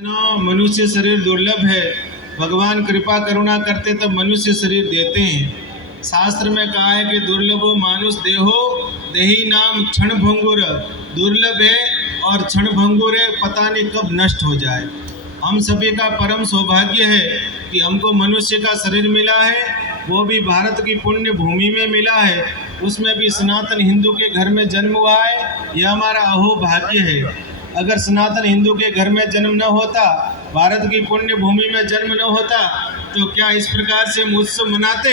मनुष्य शरीर दुर्लभ है। भगवान कृपा करुणा करते तब मनुष्य शरीर देते हैं। शास्त्र में कहा है कि दुर्लभो मानुष देहो देही नाम क्षण भंगुर। दुर्लभ है और क्षण भंगुर है, पता नहीं कब नष्ट हो जाए। हम सभी का परम सौभाग्य है कि हमको मनुष्य का शरीर मिला है, वो भी भारत की पुण्य भूमि में मिला है। उसमें भी सनातन हिंदू के घर में जन्म हुआ है, यह हमारा अहो भाग्य है। अगर सनातन हिंदू के घर में जन्म न होता, भारत की पुण्य भूमि में जन्म न होता, तो क्या इस प्रकार से उत्सव मनाते?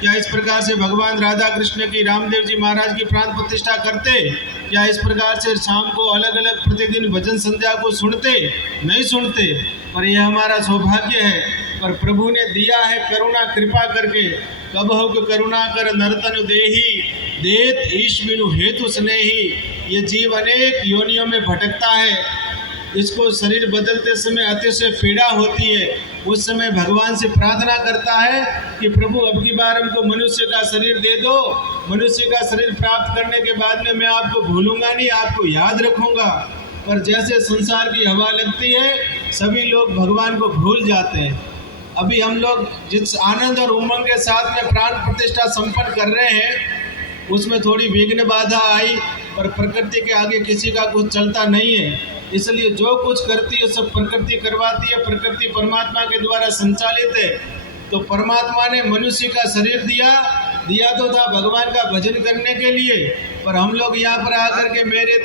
क्या इस प्रकार से भगवान राधा कृष्ण की, रामदेव जी महाराज की प्राण प्रतिष्ठा करते? क्या इस प्रकार से शाम को अलग अलग प्रतिदिन भजन संध्या को सुनते? नहीं सुनते। पर यह हमारा सौभाग्य है। पर प्रभु ने दिया है करुणा कृपा करके। कबहु करुणा कर नर्तन देही देत ईश बिनु हेतु स्नेही। ये जीव अनेक योनियों में भटकता है। इसको शरीर बदलते समय अतिशय पीड़ा होती है। उस समय भगवान से प्रार्थना करता है कि प्रभु अब की बार हमको मनुष्य का शरीर दे दो। मनुष्य का शरीर प्राप्त करने के बाद में मैं आपको भूलूंगा नहीं, आपको याद रखूंगा। पर जैसे संसार की हवा लगती है, सभी लोग भगवान को भूल जाते हैं। अभी हम लोग जिस आनंद और उमंग के साथ में प्राण प्रतिष्ठा संपन्न कर रहे हैं, उसमें थोड़ी विघ्न बाधा आई। पर प्रकृति के आगे किसी का कुछ चलता नहीं है। इसलिए जो कुछ करती है सब प्रकृति करवाती है। प्रकृति परमात्मा के द्वारा संचालित है। तो परमात्मा ने मनुष्य का शरीर दिया तो था भगवान का भजन करने के लिए। पर हम लोग यहाँ पर आकर के मेरे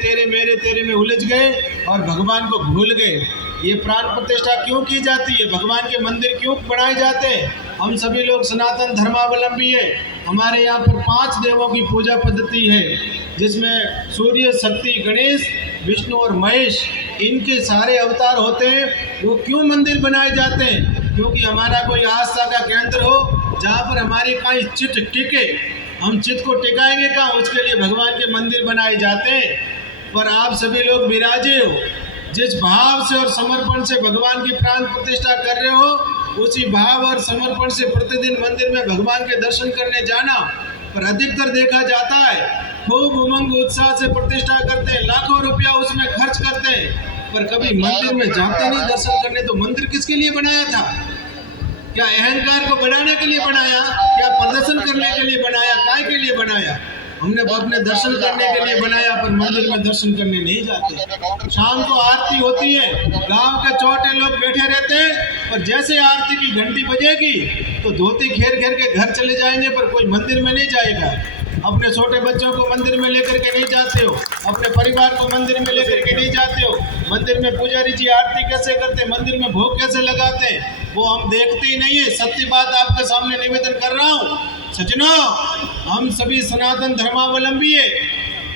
तेरे में उलझ गए और भगवान को भूल गए। ये प्राण प्रतिष्ठा क्यों की जाती है? भगवान के मंदिर क्यों बनाए जाते हैं? हम सभी लोग सनातन धर्मावलंबी है। हमारे यहाँ पर 5 देवों की पूजा पद्धति है, जिसमें सूर्य, शक्ति, गणेश, विष्णु और महेश, इनके सारे अवतार होते हैं। वो क्यों मंदिर बनाए जाते हैं? क्योंकि हमारा कोई आस्था का केंद्र हो, जहाँ पर हमारी कहीं चित्त टिके। हम चित्त को टिकाएंगे कहाँ? उसके लिए भगवान के मंदिर बनाए जाते हैं। पर आप सभी लोग विराजे हो, जिस भाव से और समर्पण से भगवान की प्राण प्रतिष्ठा कर रहे हो, उसी भाव और समर्पण से प्रतिदिन मंदिर में भगवान के दर्शन करने जाना। पर अधिकतर देखा जाता है खूब उमंग उत्साह से प्रतिष्ठा करते हैं, लाखों रुपया उसमें खर्च करते हैं, पर कभी मंदिर में जाते नहीं दर्शन करने। तो मंदिर किसके लिए बनाया था? क्या अहंकार को बढ़ाने के लिए बनाया? क्या प्रदर्शन करने के लिए बनाया? काय के लिए बनाया? हमने अपने दर्शन करने के लिए बनाया, पर मंदिर में दर्शन करने नहीं जाते। शाम को आरती होती है, गांव के छोटे लोग बैठे रहते हैं, पर जैसे आरती की घंटी बजेगी तो धोती घेर घेर के घर चले जाएंगे, पर कोई मंदिर में नहीं जाएगा। अपने छोटे बच्चों को मंदिर में लेकर के नहीं जाते हो, अपने परिवार को मंदिर में लेकर के नहीं जाते हो। मंदिर में पुजारी जी आरती कैसे करते, मंदिर में भोग कैसे लगाते, वो हम देखते ही नहीं है। सत्य बात आपके सामने निवेदन कर रहा हूँ। सज्जनों, हम सभी सनातन धर्मावलंबी है।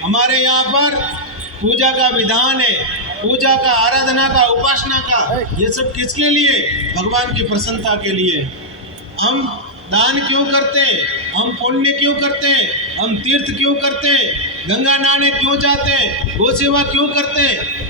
हमारे यहाँ पर पूजा का विधान है, पूजा का, आराधना का, उपासना का। ये सब किसके लिए? भगवान की प्रसन्नता के लिए। हम दान क्यों करते हैं? हम पुण्य क्यों करते हैं? हम तीर्थ क्यों करते हैं? गंगा नहाने क्यों जाते हैं? गौ सेवा क्यों करते हैं?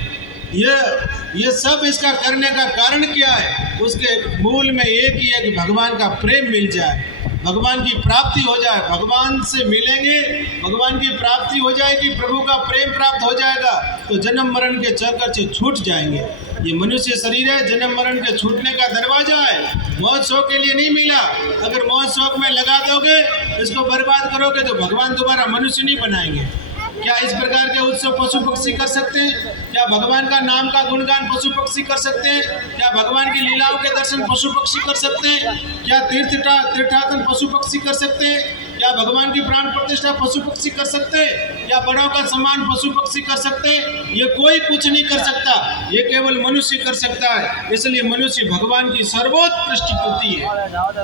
ये सब इसका करने का कारण क्या है? उसके मूल में एक ही है कि भगवान का प्रेम मिल जाए, भगवान की प्राप्ति हो जाए। भगवान से मिलेंगे, भगवान की प्राप्ति हो जाएगी, प्रभु का प्रेम प्राप्त हो जाएगा, तो जन्म मरण के चक्कर से छूट जाएंगे। ये मनुष्य शरीर है, जन्म मरण के छूटने का दरवाजा है। मौज शौक के लिए नहीं मिला। अगर मौज शौक में लगा दोगे, इसको बर्बाद करोगे, तो भगवान दोबारा मनुष्य नहीं बनाएंगे। क्या इस प्रकार के उत्सव पशु पक्षी कर सकते हैं? क्या भगवान का नाम का गुणगान पशु पक्षी कर सकते हैं? क्या भगवान की लीलाओं के दर्शन पशु पक्षी कर सकते हैं? क्या तीर्थाटन पशु पक्षी कर सकते हैं? क्या भगवान की प्राण प्रतिष्ठा पशु पक्षी कर सकते हैं? क्या बड़ों का सम्मान पशु पक्षी कर सकते हैं? ये कोई कुछ नहीं कर सकता, ये केवल मनुष्य कर सकता है। इसलिए मनुष्य भगवान की सर्वोत्कृष्ट कृति है।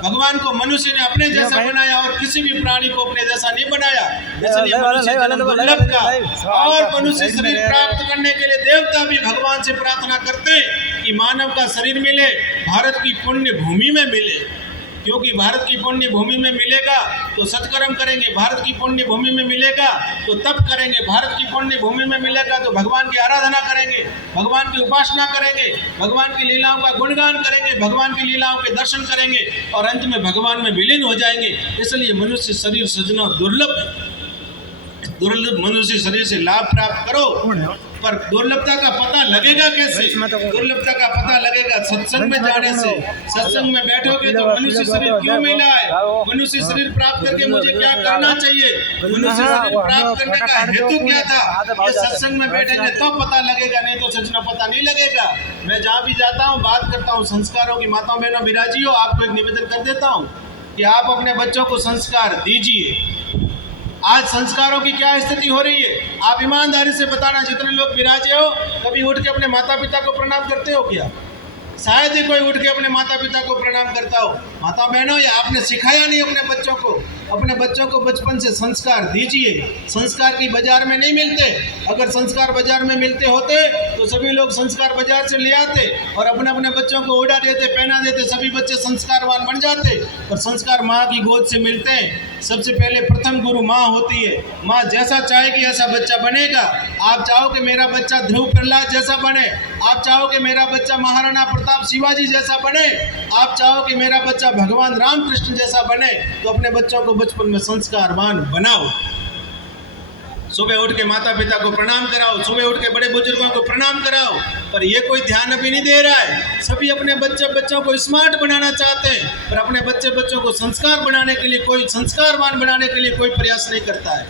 भगवान को मनुष्य ने अपने जैसा बनाया और किसी भी प्राणी को अपने जैसा नहीं बनाया। इसलिए मनुष्य दुर्लभ का, और मनुष्य शरीर प्राप्त करने के लिए देवता भी भगवान से प्रार्थना करते हैं कि मानव का शरीर मिले, भारत की पुण्य भूमि में मिले। क्योंकि भारत की पुण्य भूमि में मिलेगा तो सत्कर्म करेंगे, भारत की पुण्य भूमि में मिलेगा तो तप करेंगे, भारत की पुण्य भूमि में मिलेगा तो भगवान की आराधना करेंगे, भगवान की उपासना करेंगे, भगवान की लीलाओं का गुणगान करेंगे, भगवान की लीलाओं के दर्शन करेंगे और अंत में भगवान में विलीन हो जाएंगे। इसलिए मनुष्य शरीर सज्जनों दुर्लभ मनुष्य शरीर से लाभ प्राप्त करो। पर दुर्लभता का पता लगेगा कैसे? दुर्लभता का पता लगेगा सत्संग में जाने से। सत्संग में बैठोगे तो मनुष्य शरीर क्यों मिला है, मनुष्य शरीर प्राप्त करके मुझे क्या करना चाहिए, मनुष्य शरीर प्राप्त करने का हेतु क्या था, ये सत्संग में बैठेंगे तो पता लगेगा, नहीं तो सच में पता नहीं लगेगा। मैं जहाँ भी जाता हूँ बात करता हूँ संस्कारों की। माताओं बहनों विराजियों, आपको एक निवेदन कर देता हूँ कि आप अपने बच्चों को संस्कार दीजिए। आज संस्कारों की क्या स्थिति हो रही है, आप ईमानदारी से बताना। जितने लोग विराजे हो, कभी उठ के अपने माता पिता को प्रणाम करते हो क्या? शायद ही कोई उठ के अपने माता पिता को प्रणाम करता हो। माता बहनों, ये आपने सिखाया नहीं अपने बच्चों को। अपने बच्चों को बचपन से संस्कार दीजिए। संस्कार की बाजार में नहीं मिलते। अगर संस्कार बाजार में मिलते होते तो सभी लोग संस्कार बाजार से ले आते और अपने अपने बच्चों को उड़ा देते, पहना देते, सभी बच्चे संस्कारवान बन जाते। और संस्कार माँ की गोद से मिलते हैं। सबसे पहले प्रथम गुरु माँ होती है। माँ जैसा चाहेगी ऐसा बच्चा बनेगा। आप चाहो कि मेरा बच्चा ध्रुव प्रहलाद जैसा बने, आप चाहो कि मेरा बच्चा महाराणा प्रताप शिवाजी जैसा बने, आप चाहो कि मेरा बच्चा भगवान रामकृष्ण जैसा बने, तो अपने बच्चों को बचपन में संस्कारवान बनाओ। सुबह उठ के माता पिता को प्रणाम कराओ, सुबह उठ के बड़े बुजुर्गों को प्रणाम कराओ। पर ये कोई ध्यान अभी नहीं दे रहा है। सभी अपने बच्चों को स्मार्ट बनाना चाहते हैं, पर अपने बच्चों को संस्कार बनाने के लिए, कोई संस्कारवान बनाने के लिए कोई प्रयास नहीं करता है।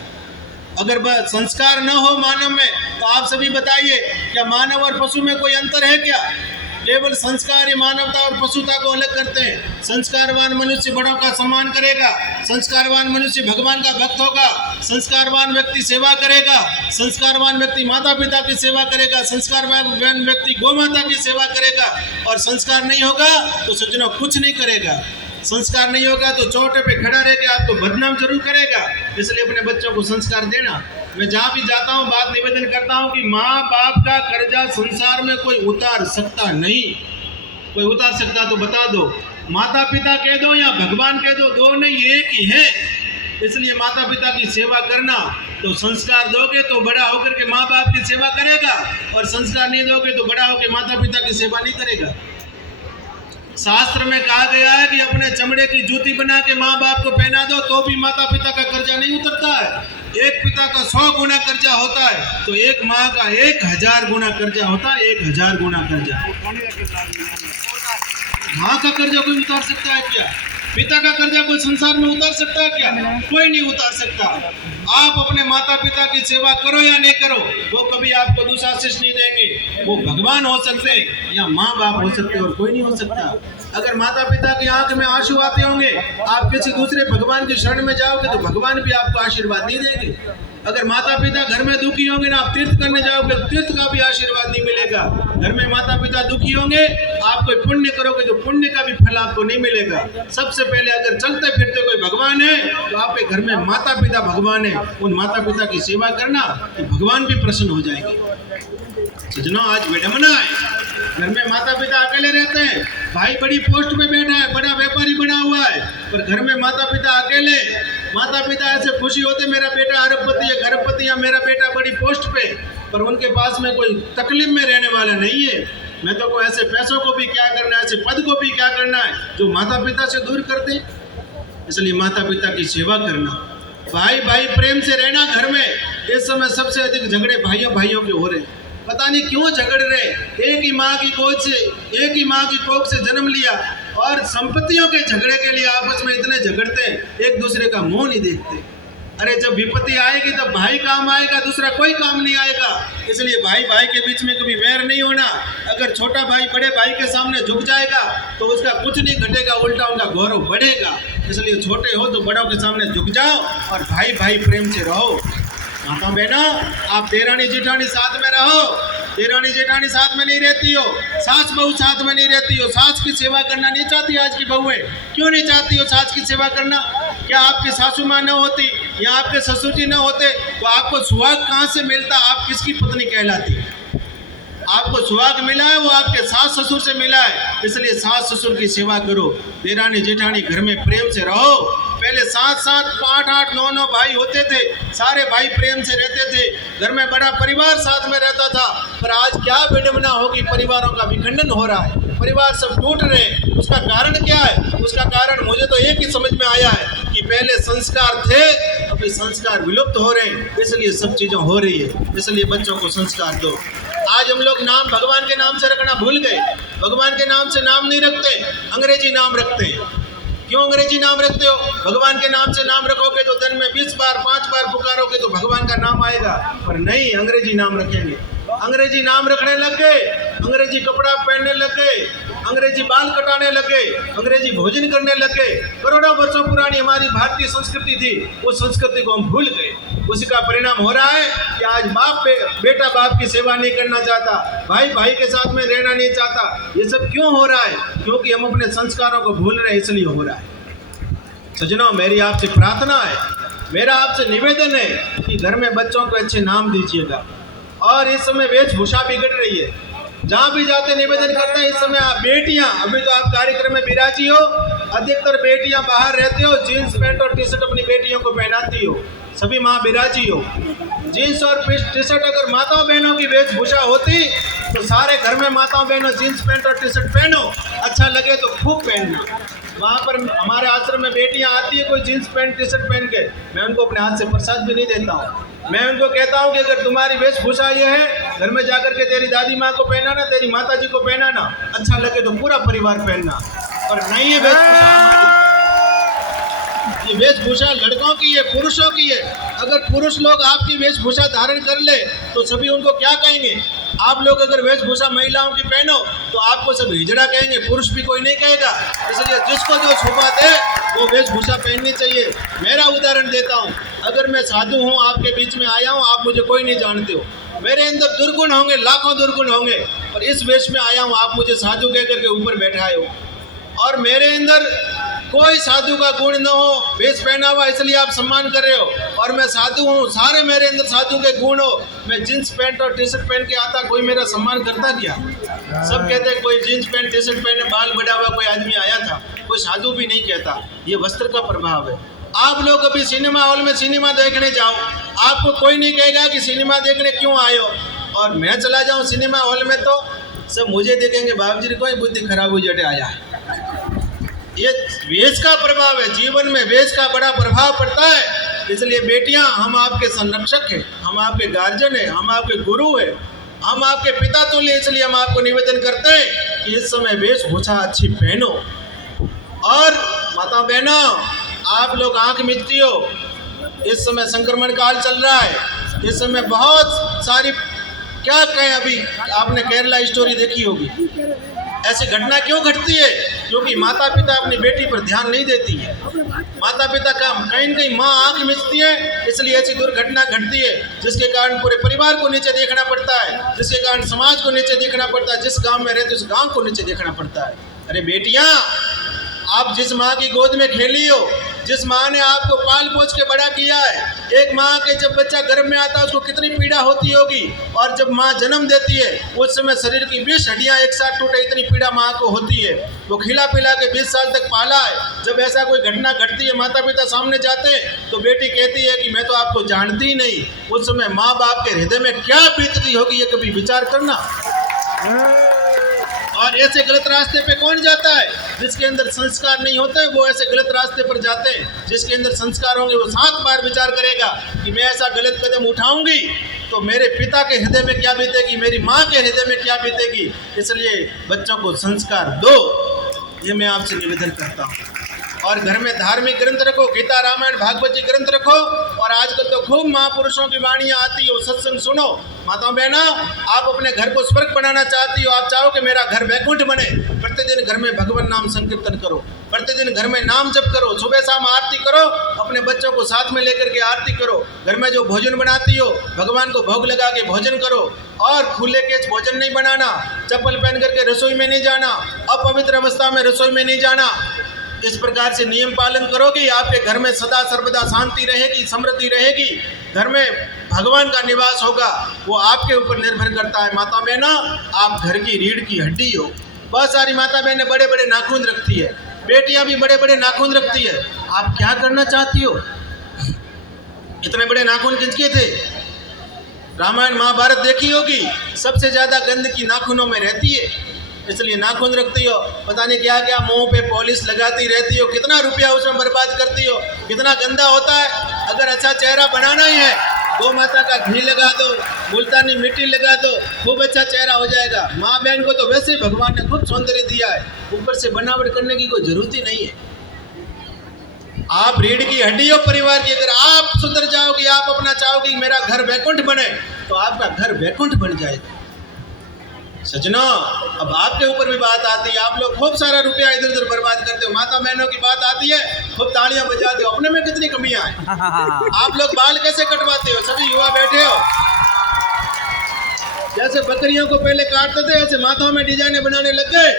अगर संस्कार न हो मानव में, तो आप सभी बताइए, क्या मानव और पशु में कोई अंतर है क्या? केवल संस्कार ही मानवता और पशुता को अलग करते हैं। संस्कारवान मनुष्य बड़ों का सम्मान करेगा, संस्कारवान मनुष्य भगवान का भक्त होगा, संस्कारवान व्यक्ति सेवा करेगा, संस्कारवान व्यक्ति माता पिता की सेवा करेगा, संस्कारवान व्यक्ति गौ माता की सेवा करेगा। और संस्कार नहीं होगा तो सज्जनों कुछ नहीं करेगा। संस्कार नहीं होगा तो चौटे पे खड़ा रह के आपको बदनाम जरूर करेगा। इसलिए अपने बच्चों को संस्कार देना। मैं जहाँ भी जाता हूँ बात निवेदन करता हूँ कि माँ बाप का कर्जा संसार में कोई उतार सकता नहीं। कोई उतार सकता तो बता दो। माता पिता कह दो या भगवान कह दो, दो नहीं एक ही है। इसलिए माता पिता की सेवा करना, तो संस्कार दोगे तो बड़ा होकर के माँ बाप की सेवा करेगा, और संस्कार नहीं दोगे तो बड़ा होकर माता पिता की सेवा नहीं करेगा। शास्त्र में कहा गया है कि अपने चमड़े की जूती बना के माँ बाप को पहना दो तो भी माता पिता का कर्जा नहीं उतरता है। एक पिता का 100 गुना कर्जा होता है, तो एक माँ का 1000 गुना कर्जा होता है। 1000 गुना कर्जा। माँ का कर्जा कोई उतार सकता है क्या? पिता का कर्जा कोई संसार में उतार सकता है क्या? कोई नहीं उतार सकता। आप अपने माता पिता की सेवा करो या नहीं करो, वो कभी आपको दुशाशीष नहीं देंगे। वो भगवान हो सकते हैं या माँ बाप हो सकते हैं, और कोई नहीं हो सकता। अगर माता पिता की आंख में आंसू आते होंगे, आप किसी दूसरे भगवान की शरण में जाओगे तो भगवान भी आपको आशीर्वाद नहीं देंगे। अगर माता पिता घर में दुखी होंगे ना, आप तीर्थ करने जाओगे, तीर्थ का भी आशीर्वाद नहीं मिलेगा। घर में माता पिता दुखी होंगे, आप कोई पुण्य करोगे तो पुण्य का भी फल आपको नहीं मिलेगा। सबसे पहले अगर चलते फिरते कोई भगवान है तो आपके घर में माता पिता भगवान है। उन माता पिता की सेवा करना तो भगवान भी प्रसन्न हो जाएंगे। सज्जनों, आज विडंबना है। घर में माता पिता अकेले रहते हैं, भाई बड़ी पोस्ट पे बैठा है, बड़ा व्यापारी बना हुआ है, पर घर में माता पिता अकेले। माता पिता ऐसे खुशी होते मेरा बेटा अरबपति है, खरबपति, या मेरा बेटा बड़ी पोस्ट पे, पर उनके पास में कोई तकलीफ में रहने वाला नहीं है। मैं तो को ऐसे पैसों को भी क्या करना है, ऐसे पद को भी क्या करना है जो माता पिता से दूर कर दे। इसलिए माता पिता की सेवा करना, भाई भाई प्रेम से रहना। घर में इस समय सबसे अधिक झगड़े भाइयों के हो रहे हैं। पता नहीं क्यों झगड़ रहे। एक ही माँ की गोद से, एक ही माँ की कोख से जन्म लिया, और संपत्तियों के झगड़े के लिए आपस में इतने झगड़ते हैं, एक दूसरे का मुंह नहीं देखते। अरे जब विपत्ति आएगी तब भाई काम आएगा, दूसरा कोई काम नहीं आएगा। इसलिए भाई भाई के बीच में कभी वैर नहीं होना। अगर छोटा भाई बड़े भाई के सामने झुक जाएगा तो उसका कुछ नहीं घटेगा, उल्टा उनका गौरव बढ़ेगा। इसलिए छोटे हो तो बड़ों के सामने झुक जाओ और भाई भाई प्रेम से रहो। माता बहनों, आप देरानी जेठानी साथ में रहो। देरानी जेठानी साथ में नहीं रहती हो, सास बहू साथ में नहीं रहती हो। सास की सेवा करना नहीं चाहती आज की बहुएं। क्यों नहीं चाहती हो सास की सेवा करना? क्या आपकी सासू माँ न होती या आपके ससुर जी न होते तो आपको सुहाग कहाँ से मिलता? आप किसकी पत्नी कहलाती? आपको सुहाग मिला है वो आपके सास ससुर से मिला है। इसलिए सास ससुर की सेवा करो। देरानी जेठानी घर में प्रेम से रहो। पहले 7-7, 8-8, 9-9 भाई होते थे, सारे भाई प्रेम से रहते थे, घर में बड़ा परिवार साथ में रहता था। पर आज क्या विडंबना होगी, परिवारों का विखंडन हो रहा है, परिवार सब टूट रहे हैं। उसका कारण क्या है? उसका कारण मुझे तो एक ही समझ में आया है कि पहले संस्कार थे, अभी संस्कार विलुप्त हो रहे हैं, इसलिए सब चीज़ें हो रही है। इसलिए बच्चों को संस्कार दो। आज हम लोग नाम भगवान के नाम से रखना भूल गए। भगवान के नाम से नाम नहीं रखते, अंग्रेजी नाम रखते हैं। क्यों अंग्रेजी नाम रखते हो? भगवान के नाम से नाम रखोगे तो दिन में 20 बार 5 बार पुकारोगे तो भगवान का नाम आएगा, पर नहीं, अंग्रेजी नाम रखेंगे। अंग्रेजी नाम रखने लग गए, अंग्रेजी कपड़ा पहनने लग गए, अंग्रेजी बाल कटाने लग गए, अंग्रेजी भोजन करने लग गए। करोड़ों वर्षों पुरानी हमारी भारतीय संस्कृति थी, उस संस्कृति को हम भूल गए। उसी का परिणाम हो रहा है कि आज बेटा बाप की सेवा नहीं करना चाहता, भाई भाई के साथ में रहना नहीं चाहता। ये सब क्यों हो रहा है? क्योंकि हम अपने संस्कारों को भूल रहे हैं, इसलिए हो रहा है। सज्जनों, मेरी आपसे प्रार्थना है, मेरा आपसे निवेदन है कि घर में बच्चों को अच्छे नाम दीजिएगा। और इस समय वेशभूषा बिगड़ रही है, जहाँ भी जाते निवेदन करते हैं। इस समय आप बेटियाँ, अभी तो आप कार्यक्रम में विराजी हो, अधिकतर बेटियाँ बाहर रहते हो, जीन्स पैंट और टी शर्ट अपनी बेटियों को पहनाती हो। सभी माँ विराजी हो, जीन्स और टी शर्ट अगर माताओं बहनों की वेशभूषा होती तो सारे घर में माताओं बहनों जीन्स पैंट और टी शर्ट पहनो, अच्छा लगे तो खूब पहनना। वहाँ पर हमारे आश्रम में बेटियाँ आती है कोई जीन्स पैंट टी शर्ट पहन के, मैं उनको अपने हाथ से प्रसाद भी नहीं देता हूँ। मैं उनको कहता हूँ कि अगर तुम्हारी वेशभूषा ये है, घर में जाकर के तेरी दादी माँ को पहनाना, तेरी माता जी को पहनाना, अच्छा लगे तो पूरा परिवार पहनना, पर नहीं है वेशभूषा हमारी। ये वेशभूषा लड़कों की है, पुरुषों की है। अगर पुरुष लोग आपकी वेशभूषा धारण कर ले तो सभी उनको क्या कहेंगे? आप लोग अगर वेशभूषा महिलाओं की पहनो तो आपको सब हिजड़ा कहेंगे, पुरुष भी कोई नहीं कहेगा। इसलिए जिसको जो शोभा दे वो वेशभूषा पहननी चाहिए। मेरा उदाहरण देता हूँ, अगर मैं साधु हूँ, आपके बीच में आया हूँ, आप मुझे कोई नहीं जानते हो, मेरे अंदर दुर्गुण होंगे, लाखों दुर्गुण होंगे, और इस वेश में आया हूँ, आप मुझे साधु कह करके ऊपर बैठाए हो, और मेरे अंदर कोई साधु का गुण न हो, वेश पहना हुआ इसलिए आप सम्मान कर रहे हो, और मैं साधु हूँ, सारे मेरे अंदर साधु के गुण हो, मैं जीन्स पैंट और टी शर्ट पहन के आता, कोई मेरा सम्मान करता क्या? सब कहते हैं कोई जीन्स पैंट टी शर्ट पहने बाल बढ़ा हुआ कोई आदमी आया था, कोई साधु भी नहीं कहता। ये वस्त्र का प्रभाव है। आप लोग अभी सिनेमा हॉल में सिनेमा देखने जाओ, आपको कोई नहीं कहेगा कि सिनेमा देखने क्यों आए हो, और मैं चला जाऊँ सिनेमा हॉल में तो सब मुझे देखेंगे, बाबू जी कोई बुद्धि खराब हुई जटे आया है। ये वेश का प्रभाव है, जीवन में वेश का बड़ा प्रभाव पड़ता है। इसलिए बेटियां, हम आपके संरक्षक हैं, हम आपके गार्जियन हैं, हम आपके गुरु हैं, हम आपके पिता तुल्य। इसलिए हम आपको निवेदन करते हैं कि इस समय वेशभूषा अच्छी पहनो। और माता बहनों, आप लोग आंख मिचती हो, इस समय संक्रमण काल चल रहा है, इस समय बहुत सारी, क्या कहें, अभी आपने केरला स्टोरी देखी होगी। ऐसी घटना क्यों घटती है? क्योंकि माता पिता अपनी बेटी पर ध्यान नहीं देती है। माता पिता का कहीं न कहीं माँ आँख मिचती है, इसलिए ऐसी दुर्घटना घटती है, जिसके कारण पूरे परिवार को नीचे देखना पड़ता है, जिसके कारण समाज को नीचे देखना पड़ता है, जिस गांव में रहते उस गांव को नीचे देखना पड़ता है। अरे बेटियां, आप जिस माँ की गोद में खेली हो, जिस माँ ने आपको पाल पोछ के बड़ा किया है, एक माँ के जब बच्चा गर्भ में आता है उसको कितनी पीड़ा होती होगी, और जब माँ जन्म देती है उस समय शरीर की 20 हड्डियाँ एक साथ टूटे, इतनी पीड़ा माँ को होती है। वो खिला पिला के 20 साल तक पाला है। जब ऐसा कोई घटना घटती है, माता पिता सामने जाते हैं तो बेटी कहती है कि मैं तो आपको जानती ही नहीं। उस समय माँ बाप के हृदय में क्या बीतती होगी, ये कभी विचार करना। और ऐसे गलत रास्ते पे कौन जाता है? जिसके अंदर संस्कार नहीं होते वो ऐसे गलत रास्ते पर जाते हैं। जिसके अंदर संस्कार होंगे वो 7 बार विचार करेगा कि मैं ऐसा गलत कदम उठाऊंगी तो मेरे पिता के हृदय में क्या बीतेगी, मेरी माँ के हृदय में क्या बीतेगी। इसलिए बच्चों को संस्कार दो, ये मैं आपसे निवेदन करता हूँ। और घर में धार्मिक ग्रंथ रखो, गीता रामायण भागवत जी ग्रंथ रखो। और आजकल तो खूब महापुरुषों की वाणियाँ आती हो, सत्संग सुनो। माताओं बहना, आप अपने घर को स्वर्ग बनाना चाहती हो, आप चाहो कि मेरा घर वैकुंठ बने, प्रतिदिन घर में भगवान नाम संकीर्तन करो, प्रतिदिन घर में नाम जप करो, सुबह शाम आरती करो, अपने बच्चों को साथ में लेकर के आरती करो। घर में जो भोजन बनाती हो भगवान को भोग लगा के भोजन करो। और खुले केच भोजन नहीं बनाना, चप्पल पहन करके रसोई में नहीं जाना, अपवित्र अवस्था में रसोई में नहीं जाना। इस प्रकार से नियम पालन करोगे, आपके घर में सदा सर्वदा शांति रहेगी, समृद्धि रहेगी, घर में भगवान का निवास होगा। वो आपके ऊपर निर्भर करता है। माता बहना, आप घर की रीढ़ की हड्डी हो। बहुत सारी माता बहनें बड़े बड़े नाखून रखती है, बेटियां भी बड़े बड़े नाखून रखती है। आप क्या करना चाहती हो? इतने बड़े नाखून किसके थे? रामायण महाभारत देखी होगी, सबसे ज्यादा गंदगी नाखूनों में रहती है। इसलिए नाखून रखती हो, पता नहीं क्या क्या मुंह पे पॉलिश लगाती रहती हो, कितना रुपया उसमें बर्बाद करती हो, कितना गंदा होता है। अगर अच्छा चेहरा बनाना ही है, गौ माता का घी लगा दो, मुल्तानी मिट्टी लगा दो, खूब अच्छा चेहरा हो जाएगा। माँ बहन को तो वैसे ही भगवान ने खूब सौंदर्य दिया है, ऊपर से बनावट करने की कोई जरूरत ही नहीं है। आप रीढ़ की हड्डी हो परिवार की, अगर आप सुधर जाओगे, आप अपना चाहोगे कि मेरा घर वैकुंठ बने, तो आपका घर वैकुंठ बन जाएगा। सजना, अब आपके ऊपर भी बात आती है, आप लोग खूब सारा रुपया इधर उधर बर्बाद करते हो। माता बहनों की बात आती है, खूब तालियां बजाते हो, अपने में कितनी कमियां हैं। आप लोग बाल कैसे कटवाते हो? सभी युवा बैठे हो, जैसे बकरियों को पहले काटते थे, ऐसे माथों में डिजाइने बनाने लग गए।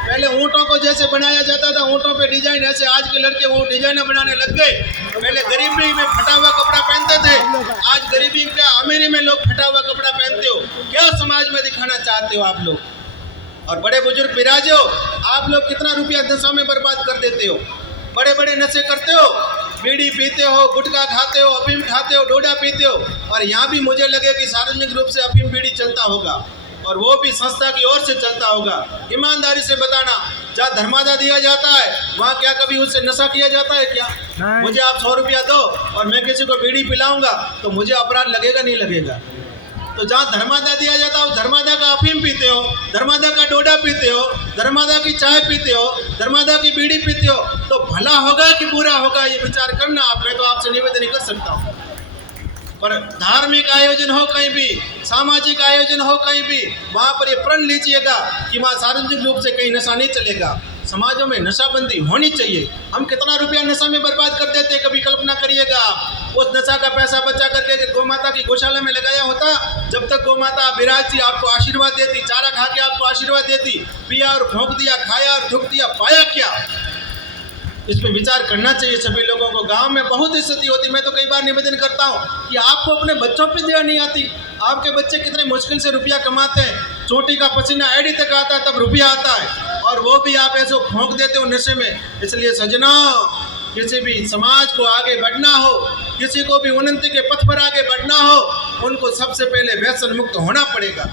पहले ऊँटों को जैसे बनाया जाता था, ऊँटों पे डिजाइन, ऐसे आज के लड़के वो डिजाइने बनाने लग गए। पहले गरीबी में फटा हुआ कपड़ा पहनते थे, आज गरीबी क्या अमीरी में लोग फटा हुआ कपड़ा पहनते हो। क्या समाज में दिखाना चाहते हो आप लोग? और बड़े बुजुर्ग बिराजे हो, आप लोग कितना रुपया नशा में बर्बाद कर देते हो। बड़े बड़े नशे करते हो, बीड़ी पीते हो, गुटखा खाते हो, अफीम खाते हो, डोडा पीते हो। और यहाँ भी मुझे लगे कि सार्वजनिक रूप से अफीम बीड़ी चलता होगा, और वो भी संस्था की ओर से चलता होगा। ईमानदारी से बताना, जहाँ धर्मादा दिया जाता है वहाँ क्या कभी उससे नशा किया जाता है क्या? मुझे आप 100 रुपया दो और मैं किसी को बीड़ी पिलाऊंगा तो मुझे अपराध लगेगा नहीं लगेगा? तो जहाँ धर्मादा दिया जाता है, धर्मादा का अफीम पीते हो, धर्मादा का डोडा पीते हो, धर्मादा की चाय पीते हो, धर्मादा की बीड़ी पीते हो, तो भला होगा कि बुरा होगा, ये विचार करना आप। मैं तो आपसे निवेदन ही कर सकता हूँ। पर धार्मिक आयोजन हो कहीं भी, सामाजिक आयोजन हो कहीं भी, वहाँ पर ये प्रण लीजिएगा कि वहाँ सार्वजनिक रूप से कहीं नशा नहीं चलेगा। समाजों में नशाबंदी होनी चाहिए। हम कितना रुपया नशा में बर्बाद कर देते हैं, कभी कल्पना करिएगा आप। उस नशा का पैसा बचा करके गौ माता की गौशाला में लगाया होता, जब तक गौ माता विराजती, आपको आशीर्वाद देती, चारा खा के आपको आशीर्वाद देती, पिया और फूंक दिया, खाया और थूक दिया, पाया क्या? इस पर विचार करना चाहिए सभी लोगों को। गांव में बहुत स्थिति होती, मैं तो कई बार निवेदन करता हूँ कि आपको अपने बच्चों पे दया नहीं आती। आपके बच्चे कितने मुश्किल से रुपया कमाते हैं, चोटी का पसीना एड़ी तक आता है तब रुपया आता है, और वो भी आप ऐसे फूंक देते हो नशे में। इसलिए सजना, किसी भी समाज को आगे बढ़ना हो, किसी को भी उन्नति के पथ पर आगे बढ़ना हो, उनको सबसे पहले व्यसन मुक्त होना पड़ेगा।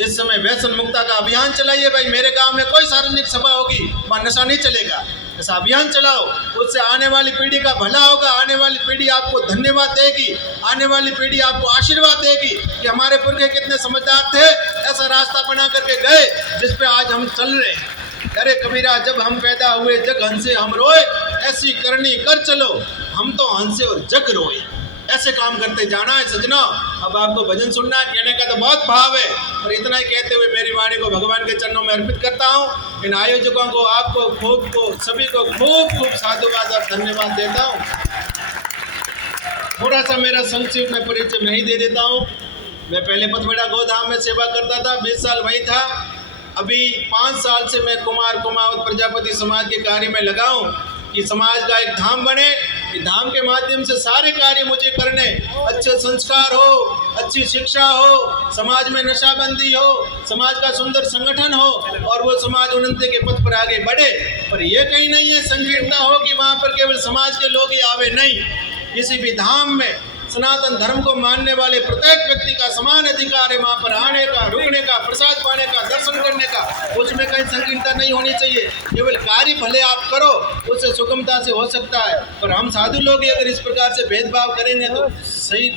इस समय व्यसन मुक्ता का अभियान चलाइए भाई। मेरे गांव में कोई सार्वजनिक सभा होगी, वहाँ नशा नहीं चलेगा। ऐसा अभियान चलाओ, उससे आने वाली पीढ़ी का भला होगा। आने वाली पीढ़ी आपको धन्यवाद देगी, आने वाली पीढ़ी आपको आशीर्वाद देगी कि हमारे पुरखे कितने समझदार थे, ऐसा रास्ता बना करके गए जिस पे आज हम चल रहे हैं। अरे कबीरा, जब हम पैदा हुए जग हंसे हम रोए, ऐसी करनी कर चलो हम तो हंसे और जग रोए। ऐसे काम करते जाना है सजना। अब आपको भजन सुनना है, कहने का तो बहुत भाव है, और इतना ही कहते हुए मेरी वाणी को भगवान के चरणों में अर्पित करता हूँ। इन आयोजकों को, आपको सभी को खूब साधुवाद और धन्यवाद देता हूँ। थोड़ा सा मेरा संक्षिप्त में परिचय मैं ही दे देता हूँ। मैं पहले पथबेड़ा गोधाम में सेवा करता था, 20 साल वहीं था। अभी 5 साल से मैं कुमार कुमावत प्रजापति समाज के कार्य में लगा हूँ कि समाज का एक धाम बने। धाम के माध्यम से सारे कार्य मुझे करने, अच्छे संस्कार हो, अच्छी शिक्षा हो, समाज में नशाबंदी हो, समाज का सुंदर संगठन हो, और वो समाज उन्नति के पथ पर आगे बढ़े। पर ये कहीं नहीं है संकीर्णता हो कि वहाँ पर केवल समाज के लोग ही आवे, नहीं। किसी भी धाम में सनातन धर्म को मानने वाले प्रत्येक व्यक्ति का समान अधिकार है वहाँ पर आने का, रुकने का, प्रसाद पाने का, दर्शन करने का। उसमें कहीं संकीर्णता नहीं होनी चाहिए। केवल कार्य भले आप करो, उससे सुगमता से हो सकता है। पर हम साधु लोग ही अगर इस प्रकार से भेदभाव करेंगे तो सही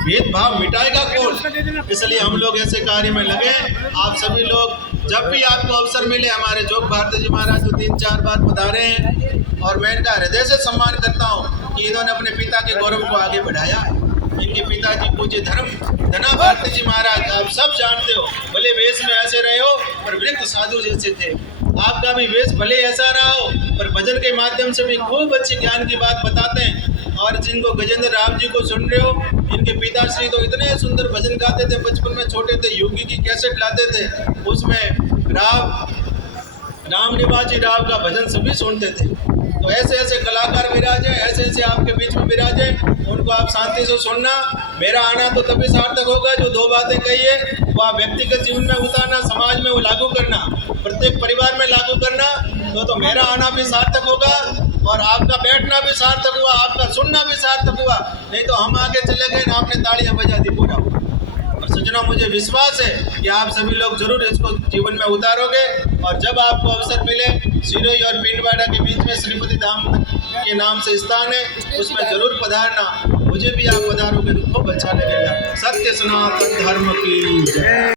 भेदभाव मिटाएगा कौन? इसलिए हम लोग ऐसे कार्य में लगे। आप सभी लोग जब भी आपको अवसर मिले, हमारे जोग भारती जी महाराज जो 3-4 बार पधारे हैं, और मैं इनका हृदय से सम्मान करता हूँ कि इन्होंने अपने पिता के गौरव को आगे बढ़ाया है। इनके पिताजी पूज्य धना भारती जी महाराज, आप सब जानते हो, भले वेश में ऐसे रहे हो पर वृत्त साधु जैसे थे। आपका भी वेश भले ऐसा रहा हो, पर भजन के माध्यम से भी खूब अच्छी ज्ञान की बात बताते हैं। और जिनको गजेंद्र राम जी को सुन रहे हो, इनके पिताश्री तो इतने सुंदर भजन गाते थे। बचपन में छोटे थे, योगी की कैसेट लाते थे, उसमें राम निवाजी राव का भजन सभी सुनते थे। तो ऐसे ऐसे कलाकार विराजे, ऐसे ऐसे आपके बीच में विराजे, उनको आप शांति से सुनना। मेरा आना तो तभी सार्थक होगा जो 2 बातें कही है, वह व्यक्तिगत जीवन में उतारना, समाज में वो लागू करना, प्रत्येक परिवार में लागू करना। तो मेरा आना भी सार्थक होगा, और आपका बैठना भी सार्थक हुआ, आपका सुनना भी सार्थक हुआ। नहीं तो हम आगे चले गए ना, आपने तालियां बजा दी, पूरा। और सज्जनों, मुझे विश्वास है कि आप सभी लोग जरूर इसको जीवन में उतारोगे और जब आपको अवसर मिले, सिरोही और पिंडवाड़ा के बीच में श्रीपति धाम के नाम से स्थान है, उसमें जरूर पधारना। मुझे भी आप पधारोगे तो खूब अच्छा लगेगा। सत्य सनातन धर्म की जय।